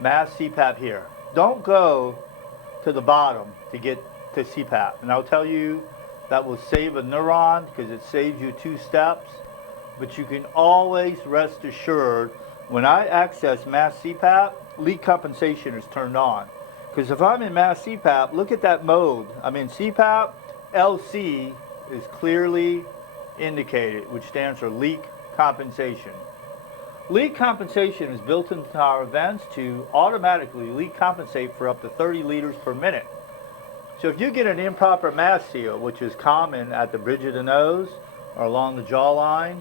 mask CPAP here. Don't go to the bottom to get to CPAP. And I'll tell you that will save a neuron because it saves you 2 steps. But you can always rest assured when I access mass CPAP, leak compensation is turned on. Because if I'm in mass CPAP, look at that mode. I'm in CPAP, LC is clearly indicated, which stands for leak compensation. Leak compensation is built into our vents to automatically leak compensate for up to 30 liters per minute. So if you get an improper mask seal, which is common at the bridge of the nose or along the jawline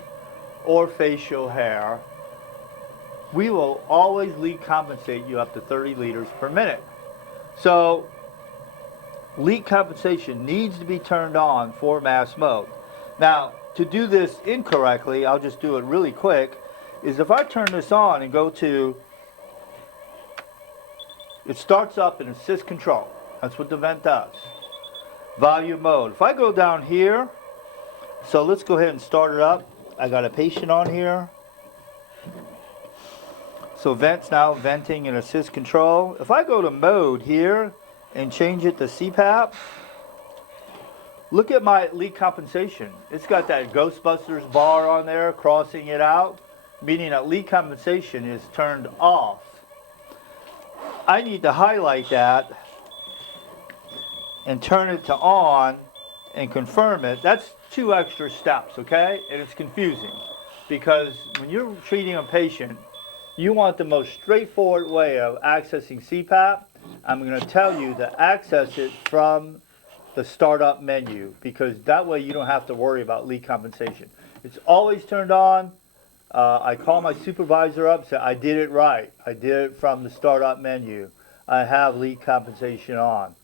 or facial hair, we will always leak compensate you up to 30 liters per minute. So leak compensation needs to be turned on for mask mode. Now, to do this incorrectly, I'll just do it really quick, is if I turn this on and go to, it starts up in assist control. That's what the vent does. Volume mode. If I go down here, so let's go ahead and start it up. I got a patient on here. So vent's now venting in assist control. If I go to mode here and change it to CPAP, look at my leak compensation. It's got that Ghostbusters bar on there crossing it out, meaning that leak compensation is turned off. I need to highlight that and turn it to on and confirm it. That's 2 extra steps, okay? And it's confusing because when you're treating a patient, you want the most straightforward way of accessing CPAP. I'm going to tell you to access it from the startup menu because that way you don't have to worry about leak compensation. It's always turned on. I call my supervisor up, say I did it right. I did it from the startup menu. I have leak compensation on.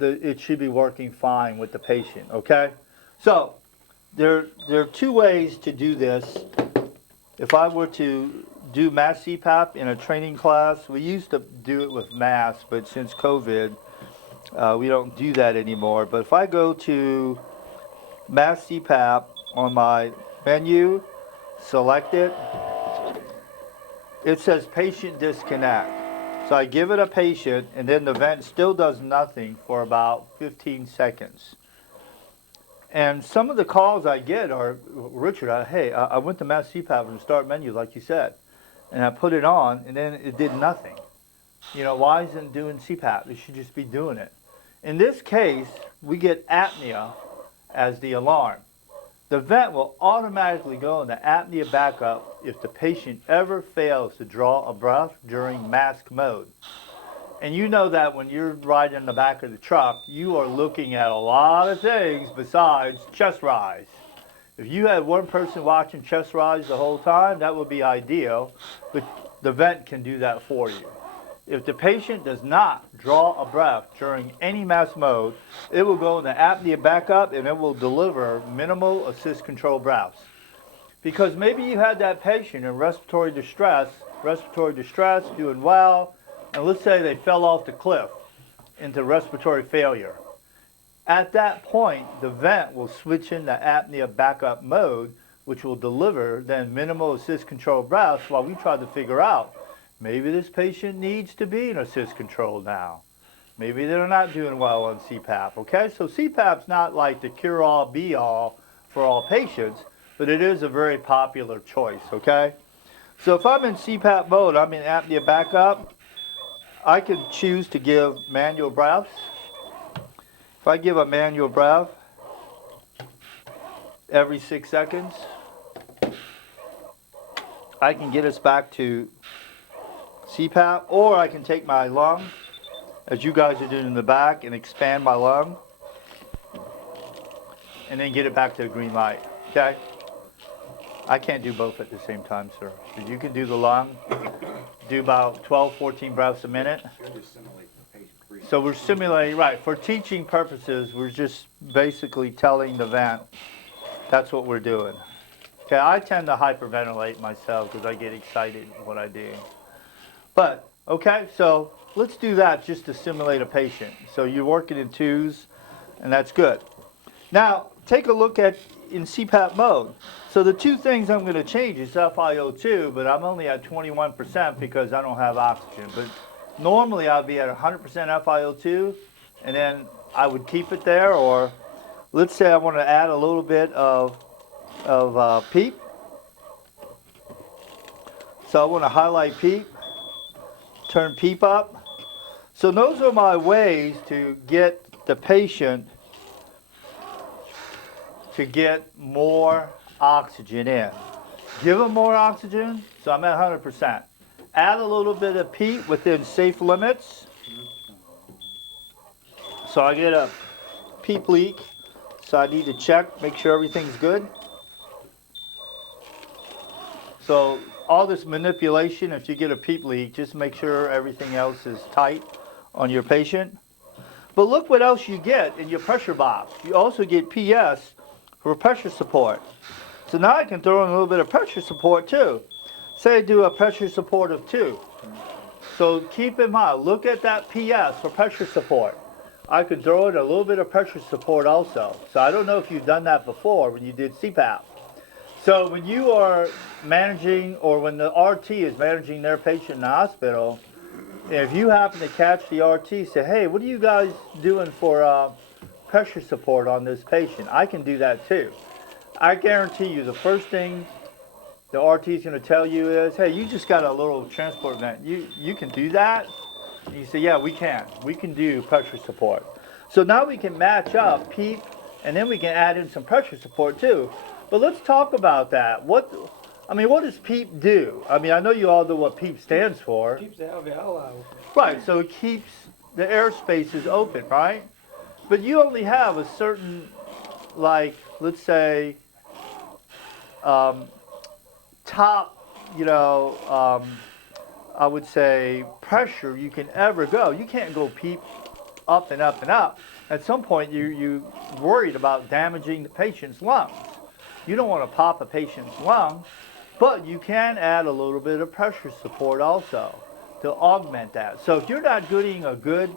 It should be working fine with the patient, okay? So there are 2 ways to do this. If I were to do mass CPAP in a training class, we used to do it with masks, but since COVID, we don't do that anymore. But if I go to mass CPAP on my menu, select it, it says patient disconnect. So I give it a patient, and then the vent still does nothing for about 15 seconds. And some of the calls I get are, Richard, I went to mass CPAP in the start menu, like you said, and I put it on, and then it did nothing. You know, why isn't it doing CPAP? It should just be doing it. In this case, we get apnea as the alarm. The vent will automatically go into apnea backup if the patient ever fails to draw a breath during mask mode. And you know that when you're riding in the back of the truck, you are looking at a lot of things besides chest rise. If you had one person watching chest rise the whole time, that would be ideal, but the vent can do that for you. If the patient does not draw a breath during any mask mode, it will go into apnea backup and it will deliver minimal assist control breaths. Because maybe you had that patient in respiratory distress, doing well, and let's say they fell off the cliff into respiratory failure. At that point, the vent will switch into apnea backup mode, which will deliver then minimal assist control breaths while we try to figure out, maybe this patient needs to be in assist control now. Maybe they're not doing well on CPAP, okay? So CPAP's not like the cure-all, be-all for all patients, but it is a very popular choice, okay? So if I'm in CPAP mode, I'm in apnea backup, I can choose to give manual breaths. If I give a manual breath every 6 seconds, I can get us back to CPAP, or I can take my lung, as you guys are doing in the back, and expand my lung, and then get it back to the green light, okay? I can't do both at the same time, sir. But you can do the lung, do about 12, 14 breaths a minute. So we're simulating, right, for teaching purposes, we're just basically telling the vent that's what we're doing. Okay, I tend to hyperventilate myself because I get excited in what I do. But, okay, so let's do that just to simulate a patient. So you're working in 2s, and that's good. Now, take a look at in CPAP mode. So the two things I'm going to change is FiO2, but I'm only at 21% because I don't have oxygen. But normally I'd be at 100% FiO2, and then I would keep it there. Or let's say I want to add a little bit of PEEP. So I want to highlight PEEP, turn PEEP up. So those are my ways to get the patient to get more oxygen in. Give them more oxygen, so I'm at 100%. Add a little bit of PEEP within safe limits. So I get a PEEP leak, so I need to check, make sure everything's good. So all this manipulation, if you get a PEEP leak, just make sure everything else is tight on your patient. But look what else you get in your pressure box. You also get PS for pressure support. So now I can throw in a little bit of pressure support too. Say I do a pressure support of 2. So keep in mind, look at that PS for pressure support. I could throw in a little bit of pressure support also. So I don't know if you've done that before when you did CPAP. So when you are managing, or when the RT is managing their patient in the hospital, if you happen to catch the RT, say, hey, what are you guys doing for pressure support on this patient? I can do that too. I guarantee you the first thing the RT is going to tell you is, hey, you just got a little transport vent. You can do that? And you say, yeah, we can. We can do pressure support. So now we can match up PEEP, and then we can add in some pressure support too. But let's talk about that. What does PEEP do? I mean, I know you all know what PEEP stands for. Keeps the alveoli open. Right, so it keeps the air spaces open, right? But you only have a certain, like, let's say, top, I would say pressure you can ever go. You can't go PEEP up and up and up. At some point, you're worried about damaging the patient's lungs. You don't want to pop a patient's lung, but you can add a little bit of pressure support also to augment that. So if you're not getting a good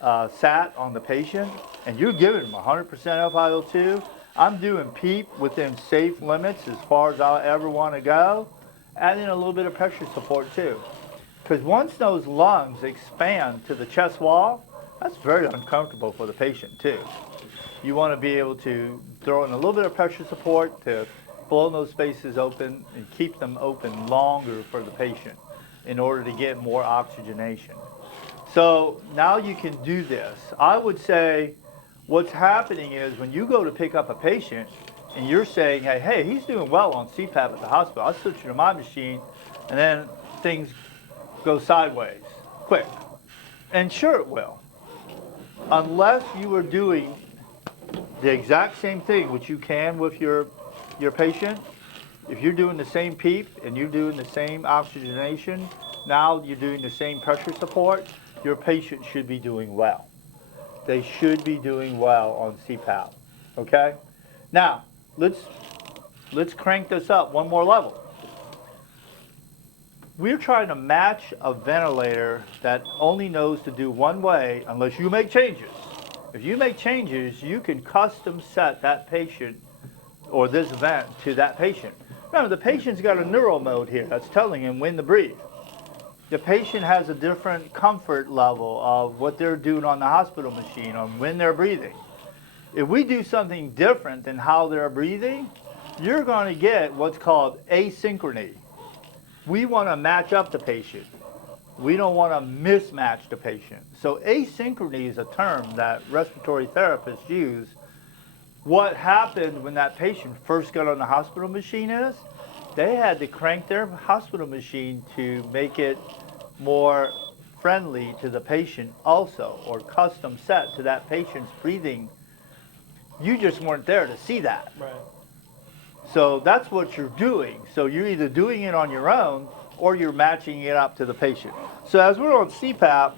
sat on the patient, and you're giving them 100% FiO2, I'm doing PEEP within safe limits as far as I ever want to go, adding a little bit of pressure support too. Because once those lungs expand to the chest wall, that's very uncomfortable for the patient too. You want to be able to throw in a little bit of pressure support to blow those spaces open and keep them open longer for the patient in order to get more oxygenation. So now you can do this. I would say what's happening is when you go to pick up a patient and you're saying, hey, he's doing well on CPAP at the hospital. I'll switch you to my machine, and then things go sideways quick. And sure it will. Unless you are doing the exact same thing, which you can with your patient. If you're doing the same PEEP and you're doing the same oxygenation, now you're doing the same pressure support, your patient should be doing well. They should be doing well on CPAP, okay? Now, let's crank this up one more level. We're trying to match a ventilator that only knows to do one way unless you make changes. If you make changes, you can custom set that patient or this vent to that patient. Remember, the patient's got a neuro mode here that's telling him when to breathe. The patient has a different comfort level of what they're doing on the hospital machine, on when they're breathing. If we do something different than how they're breathing, you're going to get what's called asynchrony. We want to match up the patient. We don't want to mismatch the patient. So asynchrony is a term that respiratory therapists use. What happened when that patient first got on the hospital machine is they had to crank their hospital machine to make it more friendly to the patient also, or custom set to that patient's breathing. You just weren't there to see that. Right. So that's what you're doing. So you're either doing it on your own or you're matching it up to the patient. So as we're on CPAP,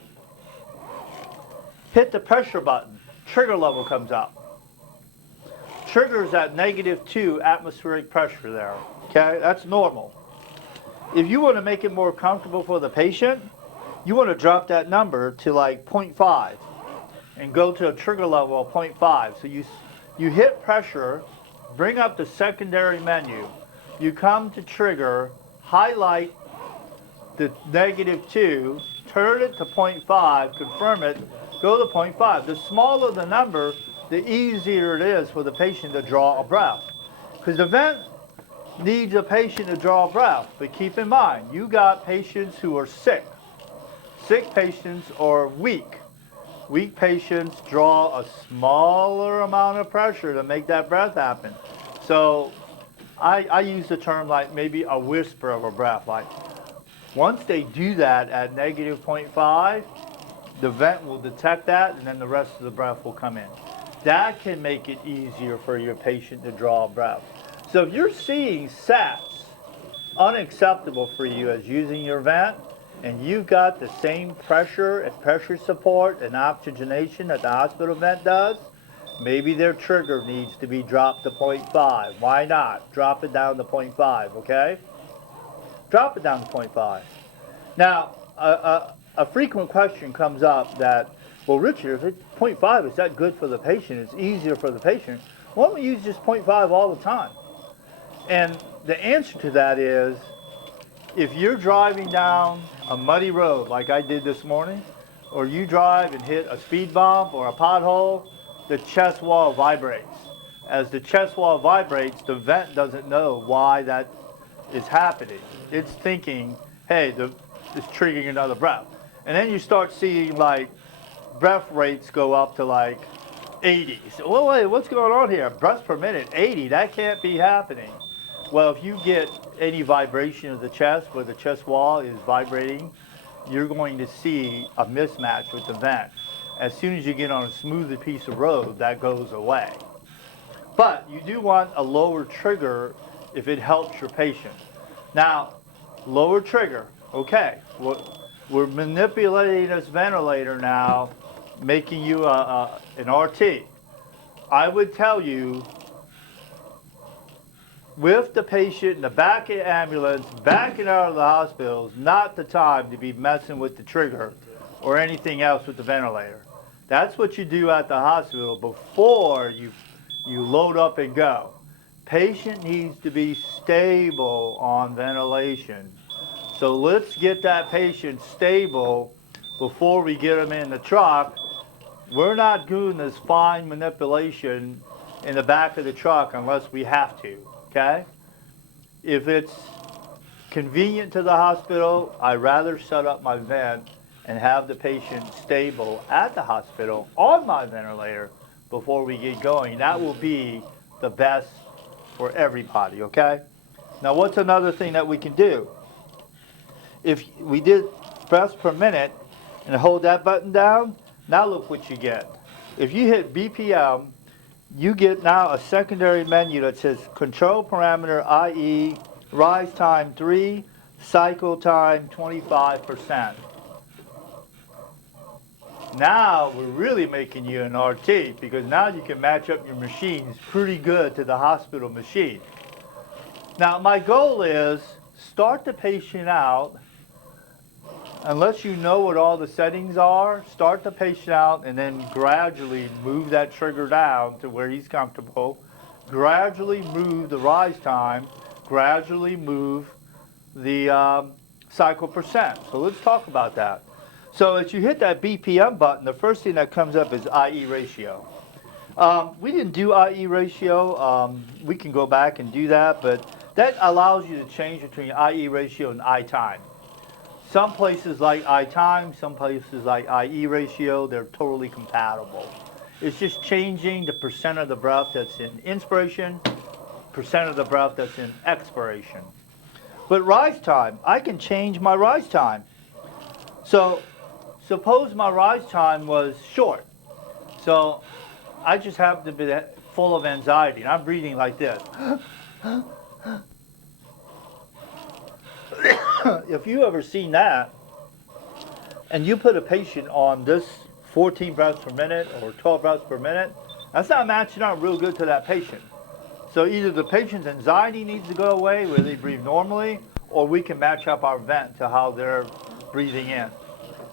hit the pressure button. Trigger level comes up. Triggers at -2 atmospheric pressure there. Okay, that's normal. If you want to make it more comfortable for the patient, you want to drop that number to like 0.5. and go to a trigger level of 0.5. So you hit pressure, bring up the secondary menu. You come to trigger, highlight the -2, turn it to 0.5, confirm it, go to 0.5. The smaller the number, the easier it is for the patient to draw a breath. Because the vent needs a patient to draw a breath. But keep in mind, you got patients who are sick. Sick patients are weak. Weak patients draw a smaller amount of pressure to make that breath happen. So I use the term like maybe a whisper of a breath. Like once they do that at -0.5, the vent will detect that and then the rest of the breath will come in. That can make it easier for your patient to draw a breath. So if you're seeing SATs unacceptable for you as using your vent, and you've got the same pressure and pressure support and oxygenation that the hospital vent does, maybe their trigger needs to be dropped to 0.5. Why not? Drop it down to 0.5, okay? Drop it down to 0.5. Now, a frequent question comes up that, well, Richard, if it's 0.5, is that good for the patient? It's easier for the patient. Why don't we use just 0.5 all the time? And the answer to that is, if you're driving down a muddy road like I did this morning, or you drive and hit a speed bump or a pothole, the chest wall vibrates. As the chest wall vibrates, the vent doesn't know why that is happening. It's thinking, hey, it's triggering another breath. And then you start seeing like breath rates go up to like 80. So, well, wait, what's going on here? Breaths per minute, 80, that can't be happening. Well, if you get any vibration of the chest where the chest wall is vibrating, you're going to see a mismatch with the vent. As soon as you get on a smoother piece of road, that goes away. But you do want a lower trigger if it helps your patient. Now, lower trigger, okay. We're manipulating this ventilator now, making you an RT. I would tell you, with the patient in the back of the ambulance, backing out of the hospital, is not the time to be messing with the trigger or anything else with the ventilator. That's what you do at the hospital before you load up and go. Patient needs to be stable on ventilation. So let's get that patient stable before we get them in the truck. We're not doing this fine manipulation in the back of the truck unless we have to. Okay? If it's convenient to the hospital, I'd rather set up my vent and have the patient stable at the hospital on my ventilator before we get going. That will be the best for everybody, okay? Now, what's another thing that we can do? If we did breaths per minute and hold that button down, now look what you get. If you hit BPM, you get now a secondary menu that says control parameter, i.e. rise time 3, cycle time 25%. Now we're really making you an RT because now you can match up your machines pretty good to the hospital machine. Now my goal is start the patient out, unless you know what all the settings are, start the patient out and then gradually move that trigger down to where he's comfortable, gradually move the rise time, gradually move the cycle percent. So let's talk about that. So as you hit that BPM button, the first thing that comes up is IE ratio. We didn't do IE ratio. We can go back and do that, but that allows you to change between IE ratio and I time. Some places like I time, some places like IE ratio, they're totally compatible. It's just changing the percent of the breath that's in inspiration, percent of the breath that's in expiration. But rise time, I can change my rise time. So suppose my rise time was short. So I just happen to be full of anxiety, and I'm breathing like this. If you ever seen that, and you put a patient on this 14 breaths per minute or 12 breaths per minute, that's not matching up real good to that patient. So either the patient's anxiety needs to go away where they breathe normally, or we can match up our vent to how they're breathing in.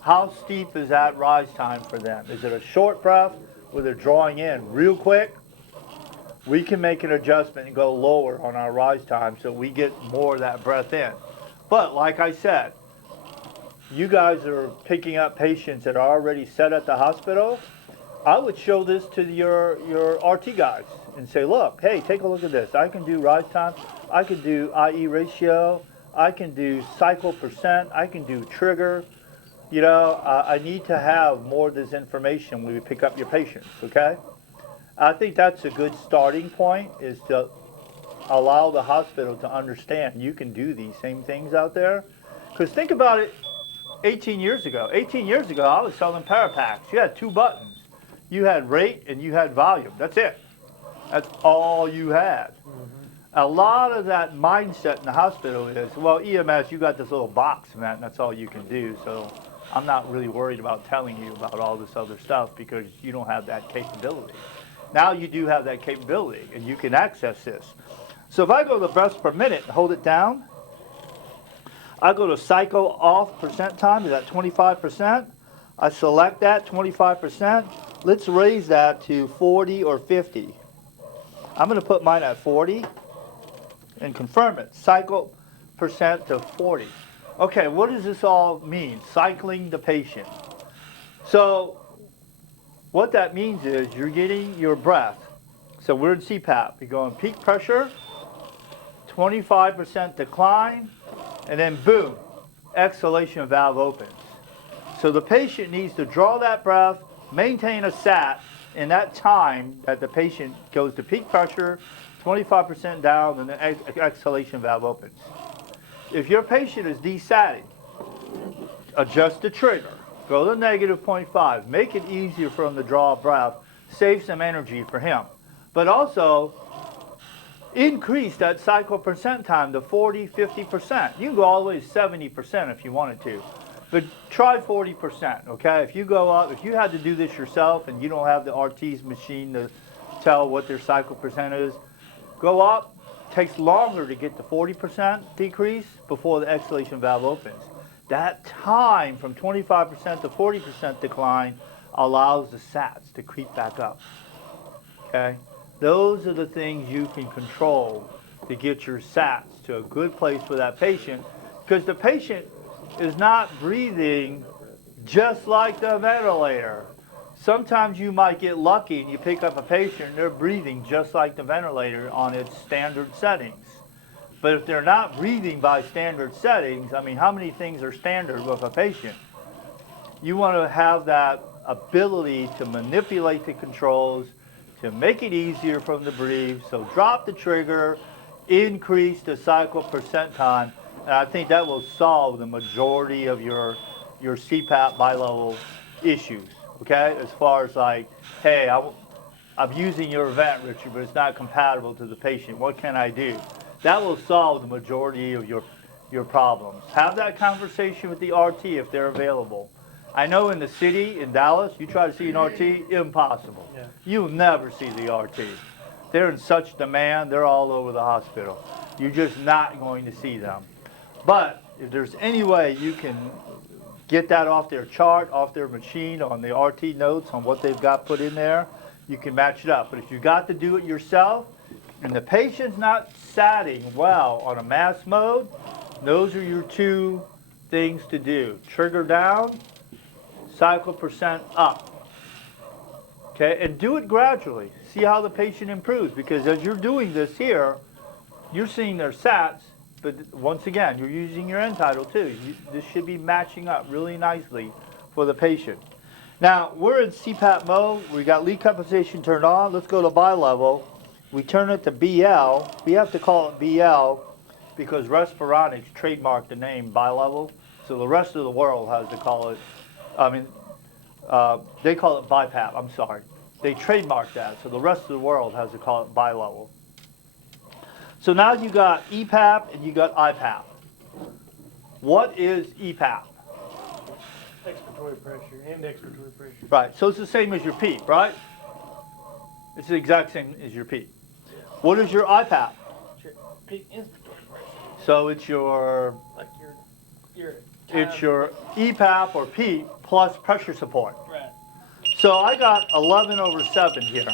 how steep is that rise time for them? Is it a short breath where they're drawing in real quick? We can make an adjustment and go lower on our rise time so we get more of that breath in. But like I said, you guys are picking up patients that are already set at the hospital. I would show this to your RT guys and say, look, hey, take a look at this. I can do rise time. I can do IE ratio. I can do cycle percent. I can do trigger. You know, I need to have more of this information when we pick up your patients, okay? I think that's a good starting point, is to allow the hospital to understand you can do these same things out there. Because think about it, 18 years ago. 18 years ago, I was selling Parapacks. You had 2 buttons. You had rate and you had volume. That's it. That's all you had. A lot of that mindset in the hospital is, well, EMS, you got this little box, man, and that's all you can do. So I'm not really worried about telling you about all this other stuff because you don't have that capability. Now you do have that capability, and you can access this. So if I go to the breaths per minute and hold it down, I go to cycle off percent time, is that 25%? I select that, 25%. Let's raise that to 40 or 50. I'm going to put mine at 40 and confirm it. Cycle percent to 40. Okay, what does this all mean? Cycling the patient. So what that means is you're getting your breath. So we're in CPAP. You're going peak pressure, 25% decline, and then boom, exhalation valve opens. So the patient needs to draw that breath, maintain a sat in that time that the patient goes to peak pressure, 25% down, and the exhalation valve opens. If your patient is desatting, adjust the trigger. Go to negative 0.5. Make it easier for him to draw a breath. Save some energy for him. But also, increase that cycle percent time to 40, 50%. You can go all the way to 70% if you wanted to. But try 40%, okay? If you go up, if you had to do this yourself and you don't have the RT's machine to tell what their cycle percent is, go up. Takes longer to get the 40% decrease before the exhalation valve opens. That time from 25% to 40% decline allows the SATs to creep back up, okay? Those are the things you can control to get your SATs to a good place for that patient, because the patient is not breathing just like the ventilator. Sometimes you might get lucky and you pick up a patient and they're breathing just like the ventilator on its standard settings. But if they're not breathing by standard settings, I mean, how many things are standard with a patient? You want to have that ability to manipulate the controls, to make it easier for them to breathe. So drop the trigger, increase the cycle percent time, and I think that will solve the majority of your CPAP bilevel issues. Okay, as far as like, hey, I'm using your vent, Richard, but it's not compatible to the patient. What can I do? That will solve the majority of your problems. Have that conversation with the RT if they're available. I know in the city, in Dallas, you try to see an RT, impossible. Yeah. You'll never see the RT. They're in such demand, they're all over the hospital. You're just not going to see them. But if there's any way you can get that off their chart, off their machine, on the RT notes, on what they've got put in there, you can match it up. But if you got to do it yourself, and the patient's not satting well on a mask mode, those are your 2 things to do. Trigger down, cycle percent up. Okay, and do it gradually. See how the patient improves, because as you're doing this here, you're seeing their SATs, but once again, you're using your end tidal too. This should be matching up really nicely for the patient. Now, we're in CPAP mode. We got lead compensation turned on. Let's go to bilevel. We turn it to BL. We have to call it BL because Respironics trademarked the name bilevel. So the rest of the world has to call it, they call it BiPAP, I'm sorry. They trademarked that, so the rest of the world has to call it bilevel. So now you got EPAP and you got IPAP. What is EPAP? Expiratory pressure and expiratory pressure. Right, so it's the same as your PEEP, right? It's the exact same as your PEEP. What is your IPAP? Peak inspiratory pressure. So it's your... Like your it's your EPAP or PEEP plus pressure support. Right. So I got 11/7 here.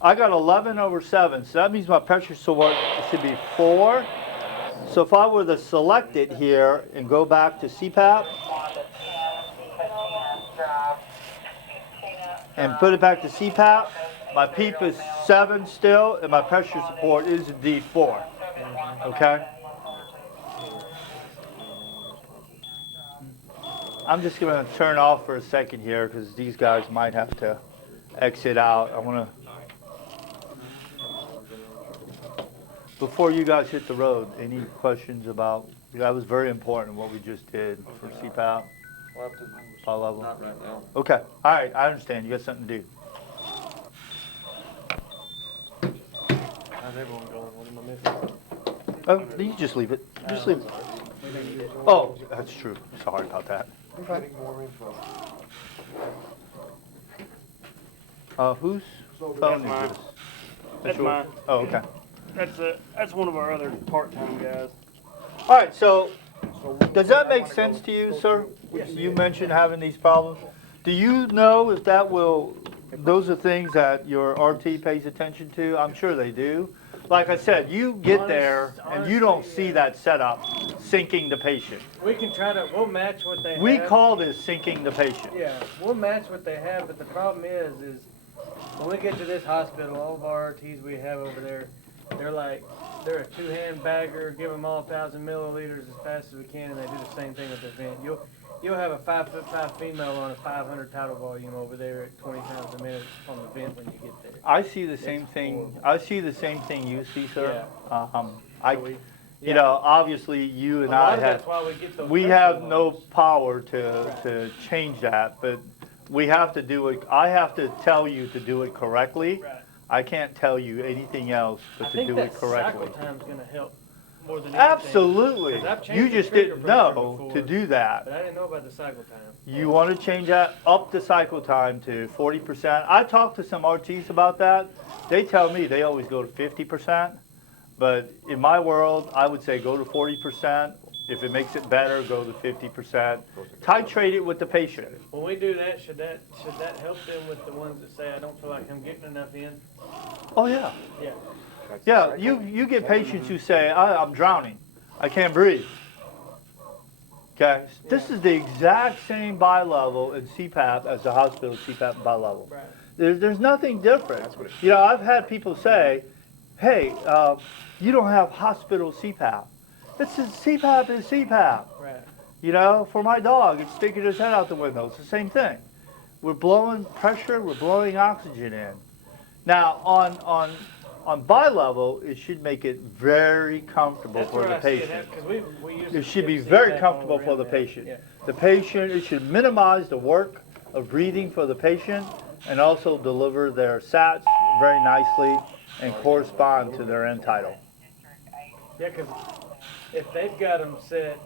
I got 11/7, so that means my pressure support should be 4. So if I were to select it here and go back to CPAP and put it back to CPAP, my PEEP is 7 still, and my pressure support is indeed 4. Okay? I'm just going to turn off for a second here because these guys might have to exit out. I want to, before you guys hit the road, any questions about, that was very important what we just did for CPAP? High level? Not right now. Okay, all right, I understand, you got something to do. How's everyone going? What am I missing? Oh, you just leave it, just leave it. Oh, that's true, sorry about that. Whose phone is this? That's yours? mine. Oh, okay. That's one of our other part-time guys. All right, so does that make sense to you, sir? You mentioned having these problems. Do you know if that will, those are things that your RT pays attention to? I'm sure they do. Like I said, you get there and you don't see that setup, syncing the patient. We can try to, we'll match what they have. We call this syncing the patient. Yeah, we'll match what they have, but the problem is when we get to this hospital, all of our RTs we have over there, they're a two-hand bagger, give them all 1,000 milliliters as fast as we can, and they do the same thing with the vent. You'll have a 5'5" female on a 500 tidal volume over there at 20 times a minute on the vent when you get there. I see the same thing. horrible. I see the same thing you see, sir. So You know, obviously you and a lot I of have. that's why we get those We pressure have no levels. power to change that, but we have to do it, I have to tell you to do it correctly. Right. I can't tell you anything else I but to think do it that correctly. cycle time's gonna help more than anything. Absolutely. 'Cause I've changed You the just trigger didn't pressure know before, to do that. But I didn't know about the cycle time. You want to change that up the cycle time to 40%. I talked to some RTs about that. They tell me they always go to 50%. But in my world, I would say go to 40%. If it makes it better, go to 50%. Titrate it with the patient. When we do that, should that help them with the ones that say, I don't feel like I'm getting enough in? Oh yeah. Yeah. Yeah, you get patients who say, I'm drowning. I can't breathe. Okay, this is the exact same bi-level in CPAP as the hospital CPAP bi-level. Right. There's nothing different. You know, I've had people say, hey, you don't have hospital CPAP. This is CPAP is CPAP. Right. You know, for my dog, it's sticking his head out the window. It's the same thing. We're blowing pressure, we're blowing oxygen in. Now, on bi-level, it should make it very comfortable That's for where the I see patient. it, 'cause we use It should be CPAP very all comfortable for around the that. patient. Yeah. The patient, it should minimize the work of breathing for the patient and also deliver their SATs very nicely and correspond to their end tidal. Yeah, because if they've got them set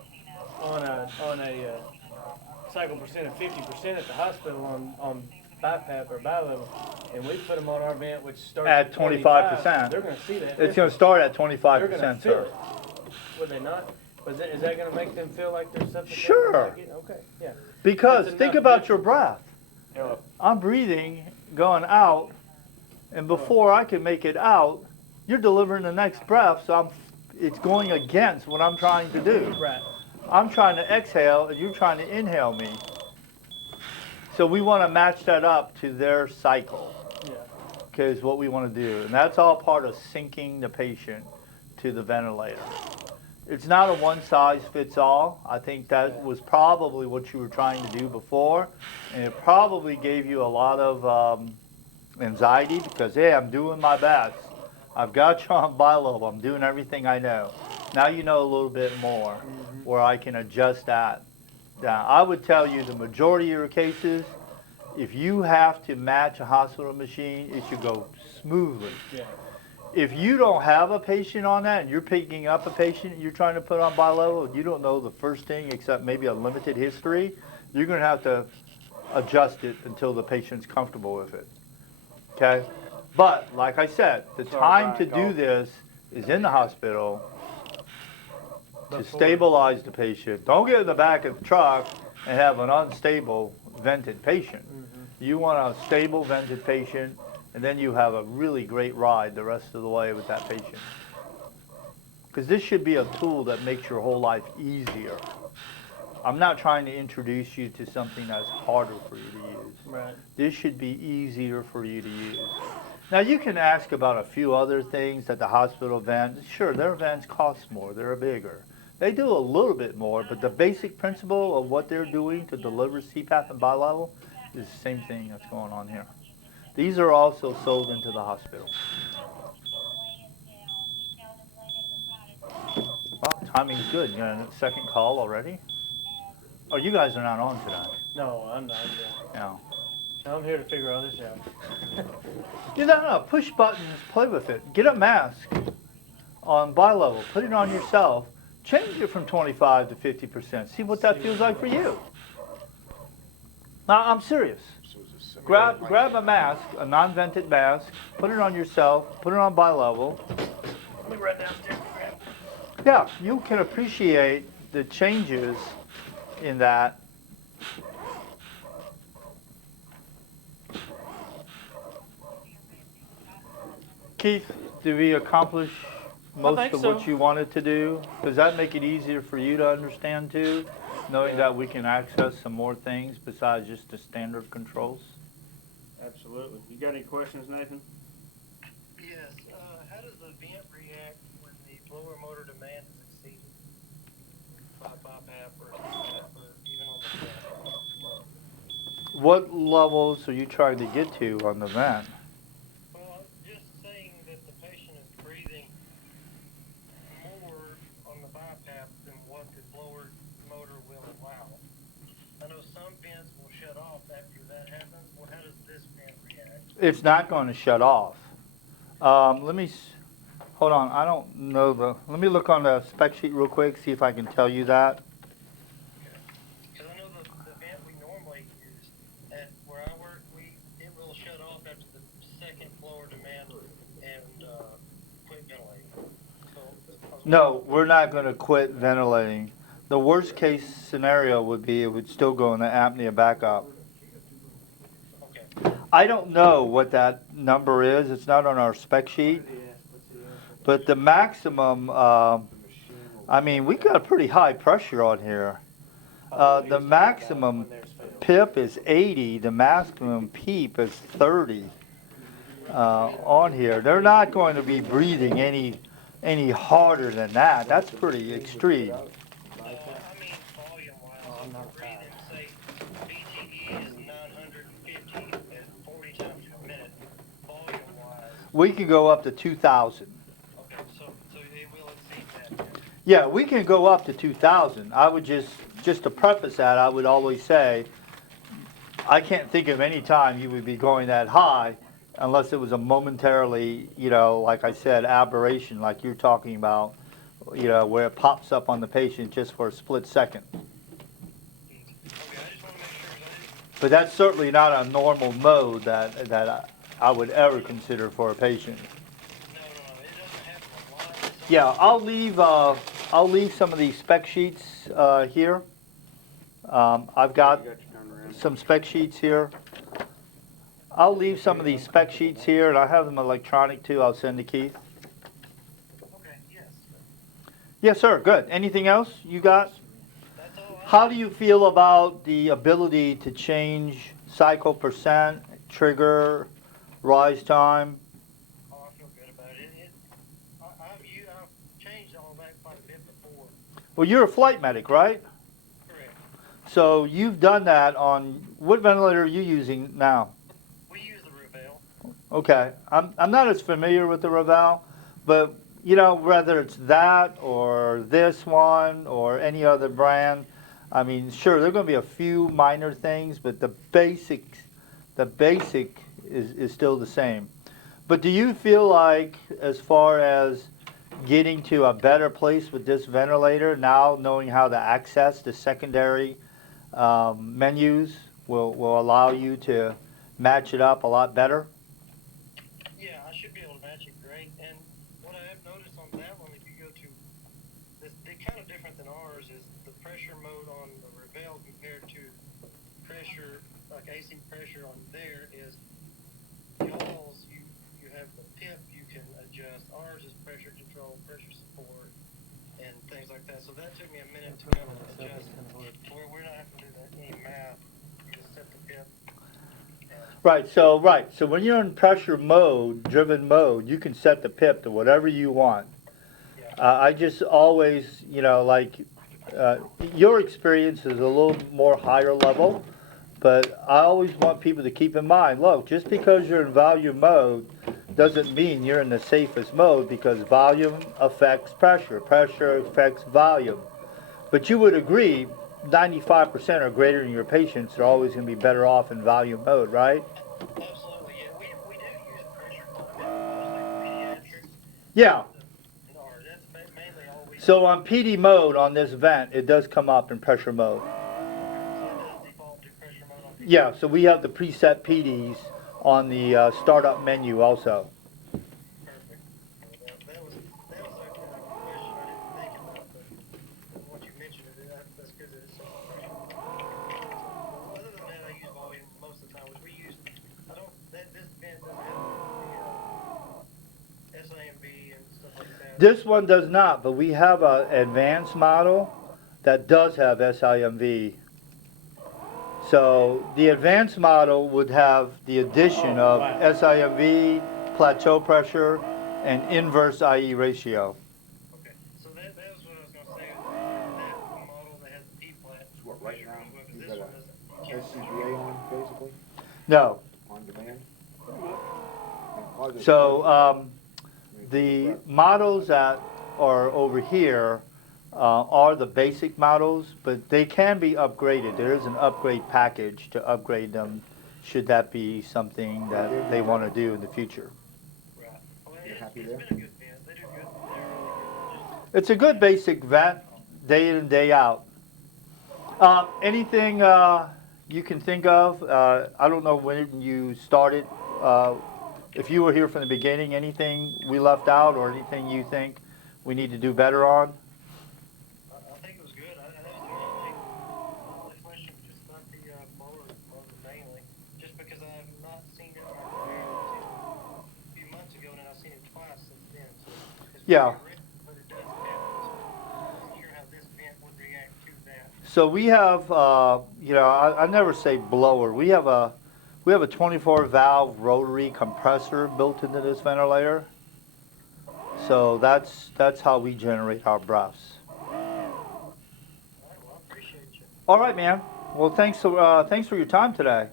on a cycle percent of 50% at the hospital on BiPAP or bi-level, and we put them on our vent, which starts At 25%. they're going to see that. It's going to start at They're going to 25%, feel sir. it. Would they not? But is that going to make them feel like there's something? Sure. Okay. Yeah. Because That's think enough about your difference. breath. I'm breathing, going out, and before I can make it out, you're delivering the next breath, so it's going against what I'm trying to do. Right. I'm trying to exhale, and you're trying to inhale me. So we want to match that up to their cycle, Yeah. okay, is what we want to do. And that's all part of syncing the patient to the ventilator. It's not a one-size-fits-all. I think that was probably what you were trying to do before, and it probably gave you a lot of anxiety because, hey, I'm doing my best. I've got you on bi-level. I'm doing everything I know. Now you know a little bit more where I can adjust that down. I would tell you the majority of your cases, if you have to match a hospital machine, it should go smoothly. Yeah. If you don't have a patient on that and you're picking up a patient you're trying to put on bi-level and you don't know the first thing except maybe a limited history, you're going to have to adjust it until the patient's comfortable with it. Okay? But, like I said, the time to do this is in the hospital to stabilize the patient. Don't get in the back of the truck and have an unstable vented patient. Mm-hmm. You want a stable vented patient, and then you have a really great ride the rest of the way with that patient. Because this should be a tool that makes your whole life easier. I'm not trying to introduce you to something that's harder for you to use. Right. This should be easier for you to use. Now you can ask about a few other things that the hospital vent. Sure, their vents cost more, they're bigger. They do a little bit more, but the basic principle of what they're doing to deliver CPAP and bilevel is the same thing that's going on here. These are also sold into the hospital. Well, timing's good. You got a second call already? Oh, you guys are not on tonight. No, I'm not. No. I'm here to figure all this out. No. Push buttons, play with it. Get a mask on bilevel. Put it on yourself. Change it from 25 to 50%. See what that feels like for you. Now, I'm serious. Grab a mask, a non-vented mask, put it on yourself, put it on bilevel. Let me run downstairs. Yeah, you can appreciate the changes in that. Keith, did we accomplish most of what you wanted to do? Does that make it easier for you to understand too, knowing that we can access some more things besides just the standard controls? Absolutely. You got any questions, Nathan? Yes. How does the vent react when the blower motor demand is exceeded by BiPAP or CPAP or even on the vent? What levels are you trying to get to on the vent? Well, just saying that the patient is breathing more on the BiPAP than what the blower motor will allow. I know some vents will shut off after that happens. Well, how does this vent react? It's not going to shut off. Hold on, I don't know let me look on the spec sheet real quick, see if I can tell you that. Because I know the vent we normally use at where I work, it will shut off after the second blower demand and quit ventilating. No, we're not going to quit ventilating. The worst case scenario would be it would still go into apnea backup. Okay. I don't know what that number is. It's not on our spec sheet. But the maximum, we got a pretty high pressure on here. The maximum PIP is 80. The maximum PEEP is 30 on here. They're not going to be breathing any harder than that. That's pretty extreme. I mean volume-wise, if we're breathing, say, VTE is 950 at 40 times per minute, volume-wise. We can go up to 2,000. Okay, so it will exceed that. Yeah, we can go up to 2,000. I would just to preface that, I would always say, I can't think of any time you would be going that high unless it was a momentarily, like I said, aberration like you're talking about, where it pops up on the patient just for a split second. Okay, I just want to make sure But that's certainly not a normal mode that I would ever consider for a patient. No, it doesn't happen a lot. Yeah, I'll leave some of these spec sheets here. I've got some spec sheets here. I'll leave some of these spec sheets here, and I have them electronic too. I'll send to Keith. Okay, yes. Yes, sir. Good. Anything else you got? That's all I How do you feel about the ability to change cycle percent, trigger, rise time? Oh, I feel good about it. I've changed all that quite a bit before. Well, you're a flight medic, right? Correct. So you've done that on, what ventilator are you using now? We use the Reveal. Okay, I'm not as familiar with the Ravel, but whether it's that or this one or any other brand, sure, there are going to be a few minor things, but the basic is still the same. But do you feel like, as far as getting to a better place with this ventilator, now knowing how to access the secondary menus will allow you to match it up a lot better? Yeah, I should be able to match it great. And what I have noticed on that one, if you go to, they're kind of different than ours, is the pressure mode on the Reveal compared to casing pressure on there is y'all's, you have the PIP you can adjust. Ours is pressure control, pressure support, and things like that. So that took me a minute to kind of adjust. We're not having to do any math. You just set the PIP. Right, so when you're in pressure mode, driven mode, you can set the PIP to whatever you want. I just always, like, your experience is a little more higher level, but I always want people to keep in mind, look, just because you're in volume mode doesn't mean you're in the safest mode, because volume affects pressure, pressure affects volume. But you would agree 95% or greater than your patients are always going to be better off in volume mode, right? Absolutely, yeah. We do use pressure quite a bit, mostly pediatrics. Yeah. That's mainly all we So on PD mode on this vent, it does come up in pressure mode. So it does default to pressure mode on Yeah, so we have the preset PDs on the startup menu also. Perfect. That was a question I didn't think about, but once you mentioned it, that's good that it's set to pressure. So, other than that, I use volume most of the time. Which we use, this vent doesn't have the SIMV and stuff like that. This one does not, but we have an advanced model that does have SIMV. So the advanced model would have the addition of SIMV, plateau pressure, and inverse IE ratio. Okay, so that was what I was going to say. That model that has the P-flat. So what, right now, because you've this got one doesn't. a SCBA on, basically, No. on demand? And causes- So the models that are over here are the basic models, but they can be upgraded. There is an upgrade package to upgrade them, should that be something that they want to do in the future. Right. Well, You're happy it's there? been a good vent. They do good. They're really good. It's a good basic vent, day in and day out. Anything you can think of? I don't know when you started. If you were here from the beginning, anything we left out or anything you think we need to do better on? I think it was good. That was my only question, just about the blower mainly, just because I have not seen it in my career until a few months ago, and I've seen it twice since then. So it's Yeah. very rare, but it does happen. So I wasn't sure how this vent would react to that. So we have, I never say blower. We have a 24 valve rotary compressor built into this ventilator. So that's how we generate our breaths. All right, well, I appreciate you. All right, man. Well, thanks for your time today.